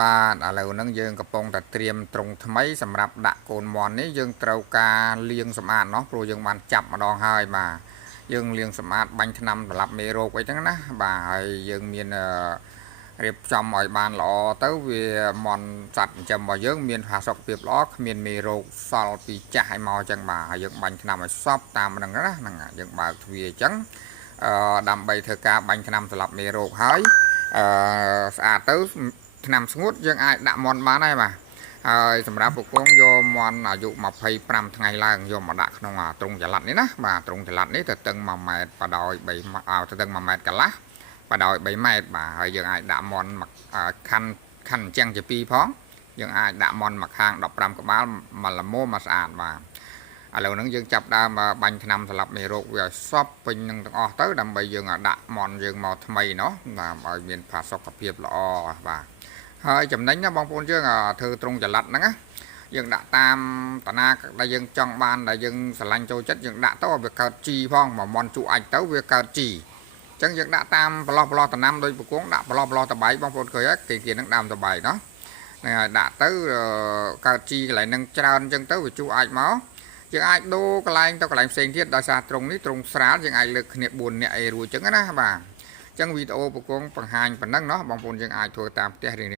បាទឥឡូវហ្នឹងយើងកំពុងតែត្រៀមត្រង់ថ្មីសម្រាប់ដាក់កូនមន់នេះយើងត្រូវការលាងសម្អាតเนาะព្រោះយើងបានចាប់ម្ដងហើយបាទយើងលាងសម្អាតបាញ់ថ្នាំសម្រាប់មេរោគអីហ្នឹងណាបាទហើយយើងមានរៀបចំឲ្យបានល្អទៅវាមន់សត្វចិញ្ចឹមរបស់យើងមានផាសុកភាពល្អគ្មានមេរោគសល់ពីចាស់ឲ្យមកអញ្ចឹងបាទហើយយើងបាញ់ថ្នាំឲ្យសពតាមហ្នឹងណាហ្នឹងយើងបើកទ្វារអញ្ចឹងដើម្បីធ្វើការបាញ់ថ្នាំសម្រាប់មេរោគហើយស្អាតទៅថ្នាំស្ងួតយើងអាចដាក់មន់បានហើយបាទហើយសម្រាប់ពពងយកមន់អាយុ25ថ្ងៃឡើងយកមកដាក់ក្នុងទ្រុងចល័តនេះណាបាទទ្រុងចល័តនេះទៅតឹង1ម៉ែត្របដោយ3ទៅតឹង1ម៉ែត្រកន្លះបដោយ3ម៉ែត្របាទហើយយើងអាចដាក់មន់ខាន់អញ្ចឹងជា2ផងយើងអាចដាក់មន់មួយខាង15ក្បាលមកល្មមមកស្អាតបាទឥឡូវហ្នឹងយើងចាប់ដើមបាញ់ថ្នាំសម្រាប់មេរោគវាឲ្យសពពេញនឹងទាំងអស់ទៅដើម្បីយើងដាក់មន់យើងមកថ្មីเนาะដើម្បីឲ្យមានផាសុកភាពល្អបាទហើយចំណេញណាបងប្អូនយើងធ្វើត្រង់ចល័តហ្នឹងណាយើងដាក់តាមតាណាដែលយើងចង់បានដែលយើងស្រឡាញ់ចូលចិត្តយើងដាក់ទៅវាកើតជីផងមកមន់ជក់អាចទៅវាកើតជីអញ្ចឹងយើងដាក់តាមប្រឡោះតំណាំដោយពពងដាក់ប្រឡោះតបែកបងប្អូនឃើញហើយគេនឹងដាំតបែកเนาะដាក់ទៅកើតជីកន្លែងហ្នឹងច្រើនអញ្ចឹងទៅវាជក់អាចមកយើងអាចដូរកន្លែងទៅកន្លែងផ្សេងទៀតដោយសារត្រង់នេះត្រង់ស្រាលយើងអាចលើកគ្នា4នាក់អីរួចអញ្ចឹងណាបាទអញ្ចឹងវីដេអូពពងបង្ហាញប៉ុណ្ណឹងเนาะបងប្អូនយើងអាចធ្វើតាមផ្ទះរៀង